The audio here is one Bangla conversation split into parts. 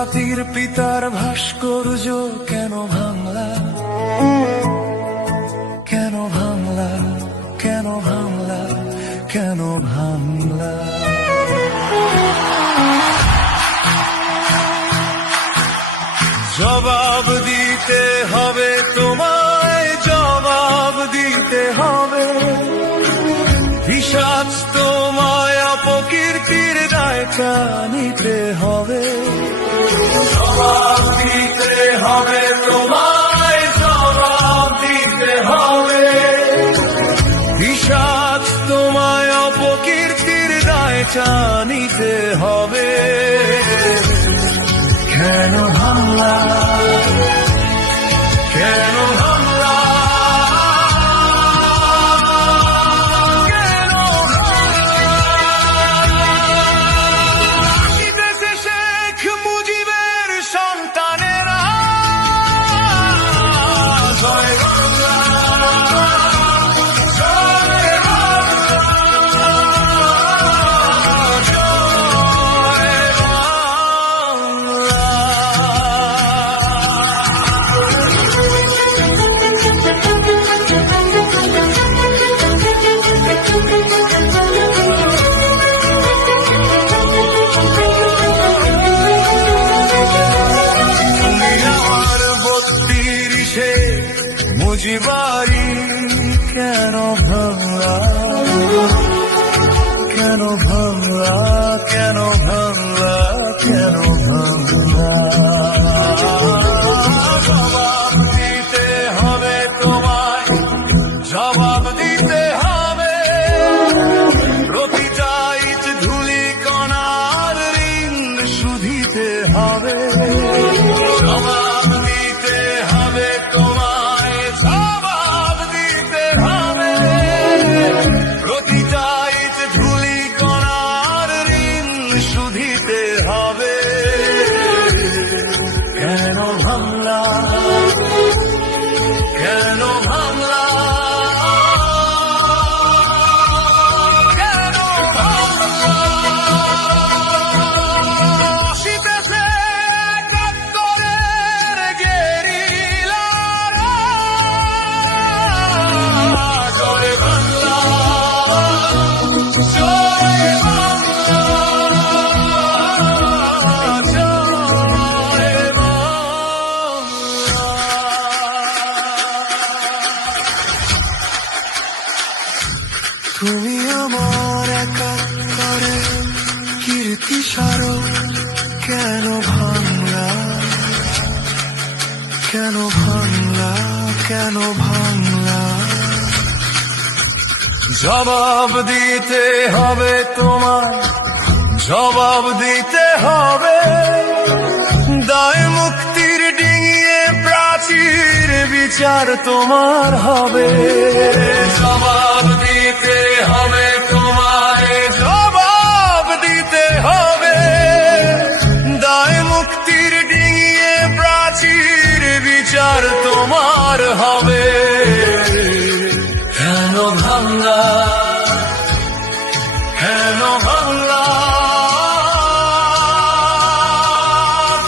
জাতির পিতার ভাস্কর্য কেন ভাঙলা, কেন ভাঙলা, কেন ভাঙলা, কেন ভাঙলা? জবাব দিতে হবে তোমায়, জবাব দিতে হবে। পিশাচ তোমায় অপকীর্তির দায়টা নিতে হবে। জবাব দিতে হবে তোমায়, জবাব দিতে হবে। পিশাচ তোমায় অপকীর্তির দায়টা নিতে হবে। কেন ভাঙলা, কেন ভাঙলা, কেন আসিতেছে শেখ মুজিবের সন্তানেরা। জয় বাংলা, জয় মুজিবারি কেন ভাঙলা, কেন ভাঙলা, কেন ভাঙলা, কেন ভাঙলা? জবাব দিতে হবে তোমায়, জবাব দিতে হবে। প্রতিটা ইট ধুলি কণার ঋণ শুধিতে হবে। জবাব দিতে হবে তোমায়, জবাব দিতে হবে। প্রতিটা ইট ধুলি কণার ঋণ শুধিতে হবে। কেন ভাঙলা, কেন ভাঙলা, কেন ভাঙলা? আসিতেছে একাত্তরের গেরিলারা। জয় বাংলা, জয় বাংলা, জয় বাংলা। তুমি আমার একাত্তরের কীর্তি স্মারক কেন ভাঙলা, কেন ভাঙলা, কেন ভাঙলা? জবাব দিতে হবে তোমায়, জবাব দিতে হবে। দায় মুক্তির ডিঙিয়ে প্রাচীর বিচার তোমার হবে। জবাব দিতে হবে তোমায়, জবাব দিতে হবে। দায় মুক্তির ডিঙিয়ে প্রাচীর বিচার তোমার হবে। কেন ভাঙলা, কেন ভাঙলা,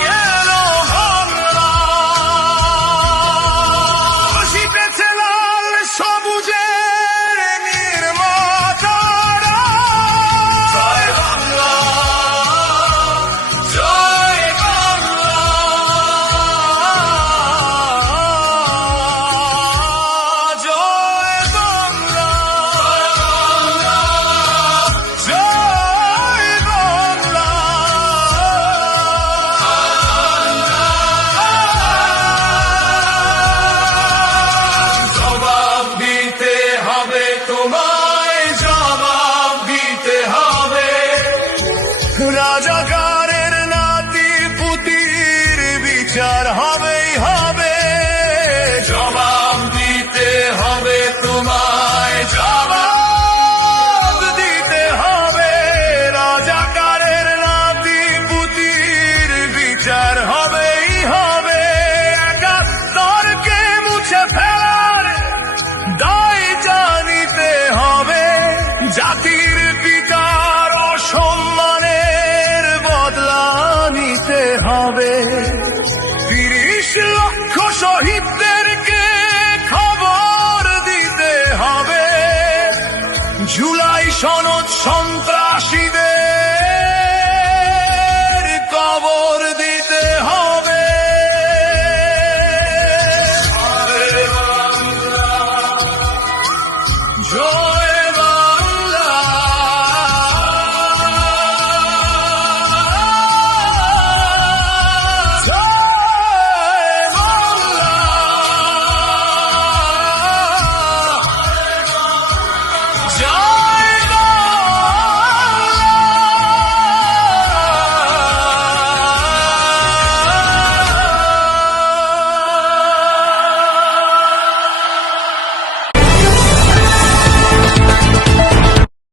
কেন ভাঙলা? আসিতেছে লাল সবুজের নির্মাতারা। জয় বাংলা, জয় বাংলা, জয় বাংলা, জয় বাংলা। জবাব দিতে হবে তোমায়, জবাব দিতে হবে। রাজাকারের নাতি পুতির বিচার হবেই হবে। জবাব দিতে হবে তোমায়, জবাব দিতে হবে। রাজাকারের নাতি পুতির বিচার হবেই হবে। একাত্তরকে মুছে ফেলার দায় জানিতে হবে। জাতির পিতার অসম্মানের বদলা নিতে হবে। লক্ষ শহীদদের